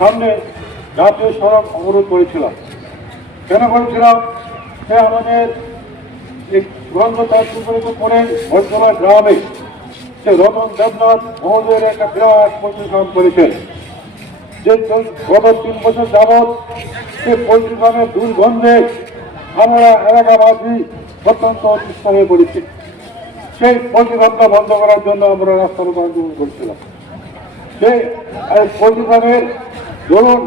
সামনে জাতীয় সড়ক অবরোধ করেছিলাম। কেন করেছিলাম? সে আমাদের গ্রন্থ তার সুপরিচিত করেন বর্ধমান গ্রামে সে রতন দেবনাথ মহোদয়ের একটা বিরাট পরিশ্রম করেছেন, যে গত 3 বছর যাবৎ সে পরিশ্রমের দুর্গন্ধে আমরা এলাকাবাসী অত্যন্ত অতিষ্ঠ হয়ে পড়েছি। সেই পরিশ্রমটা বন্ধ করার জন্য আমরা রাস্তার উপর আন্দোলন করছিলাম। সেই পরিশ্রমের ধরুন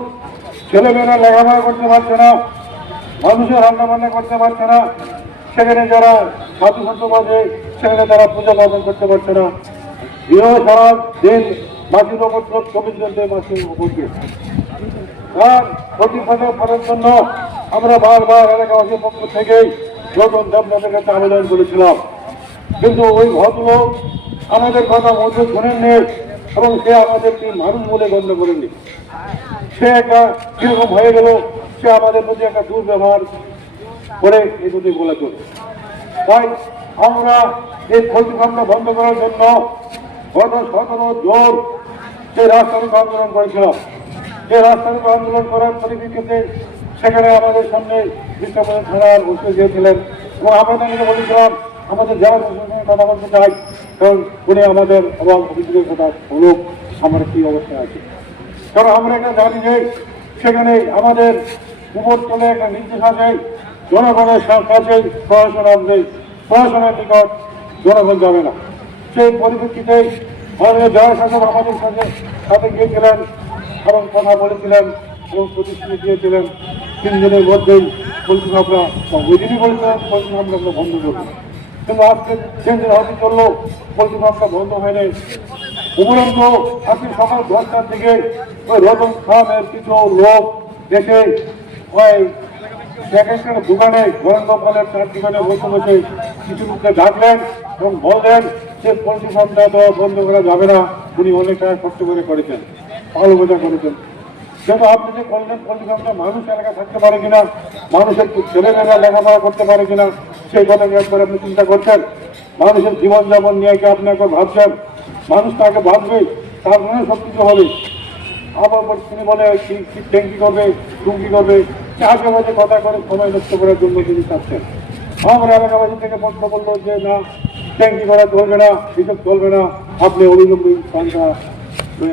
ছেলেমেয়েরা লেখাপড়া করতে পারছে না, মানুষের রান্নাবান্না করতে পারছে না, সেখানে যারা সাধু সন্ত বাজে সেখানে তারা পূজা পালন করতে পারছে না, গৃহ সারা দিন মাসির ওপর 24 ঘন্টায় মাসির উপরকে তার প্রতিফলন করার জন্য আমরা বারবার এলাকাবাসীর পক্ষ থেকেই রতন দেবনাথের কাছে আবেদন করেছিলাম। কিন্তু ওই ভদ্রলোক আমাদের কথা মধ্যে শোনেননি এবং সে আমাদেরকে মানুষ বলে গণ্য করেননি। সে একটা কিরকম হয়ে গেল, সে আমাদের প্রতি একটা দুর্ব্যবহার করে এই প্রতি বলে চলে। তাই আমরা এই ক্ষতিকামটা বন্ধ করার জন্য গত 17 জোর সেই রাস্তার আন্দোলন করেছিলাম। সেই রাস্তার আন্দোলন করার পরিপ্রেক্ষিতে সেখানে আমাদের সামনে বিজ্ঞাপন থানার বসে গিয়েছিলেন এবং আমরা তাদেরকে বলেছিলাম আমাদের জেলা প্রশাসনের কথা বলতে চাই, কারণ উনি আমাদের এবং অভিযোগের কথা বলুক আমরা কি অবস্থায় আছি। কারণ আমরা এটা জানি যে সেখানে আমাদের উপর তলে একটা নির্দেশ আছে, জনগণের কাছে প্রশাসন আসবে, প্রশাসনের নিকট জনগণ যাবে না। সেই পরিপ্রেক্ষিতে আমাদের জেলা শাসক আমাদের সাথে গিয়েছিলেন এবং কথা বলেছিলেন এবং প্রতিশ্রুতি দিয়েছিলেন 3 দিনের মধ্যেই পরিষেবা আমরা ওই দিনই বলেছিলেন পরিষেবা আমরা বন্ধ করব। কিন্তু আজকে 3 দিন হতে চললো পরিষেবা আমরা বন্ধ হয়নি। উপরন্ত আজকে সকাল 10টার দিকে ওই রতন খামের কিছু লোক এসে ওই একটা দোকানে গরমকালের 4 দোকানে বসে বসে কিছু লোককে ডাকলেন এবং বললেন যে পোলট্রি ফার্মটা তো বন্ধ করা যাবে না, উনি অনেক টাকা খরচ করে করেছেন, ভালো বোঝা করেছেন। কিন্তু আপনি যে বললেন পোলট্রি ফার্মটা মানুষ এলাকা থাকতে পারে কিনা, মানুষের ছেলেমেয়েরা লেখাপড়া করতে পারে কিনা, সেই কথাকে একবার আপনি চিন্তা করছেন? মানুষের জীবনযাপন নিয়ে কি আপনি একবার ভাবছেন? মানুষ তাকে ভাববে, তার মনে সব কিছু হবে। আবার তিনি বলে কি ট্যাঙ্কি করবে, টুঙ্কি করবে, আগে মাঝে কথা করে সময় নষ্ট করার জন্য তিনি চাচ্ছেন। আমরা এলাকাবাসী থেকে প্রশ্ন করলো যে না, ট্যাঙ্কি করা চলবে না, এসব চলবে না, আপনি অবিলম্বে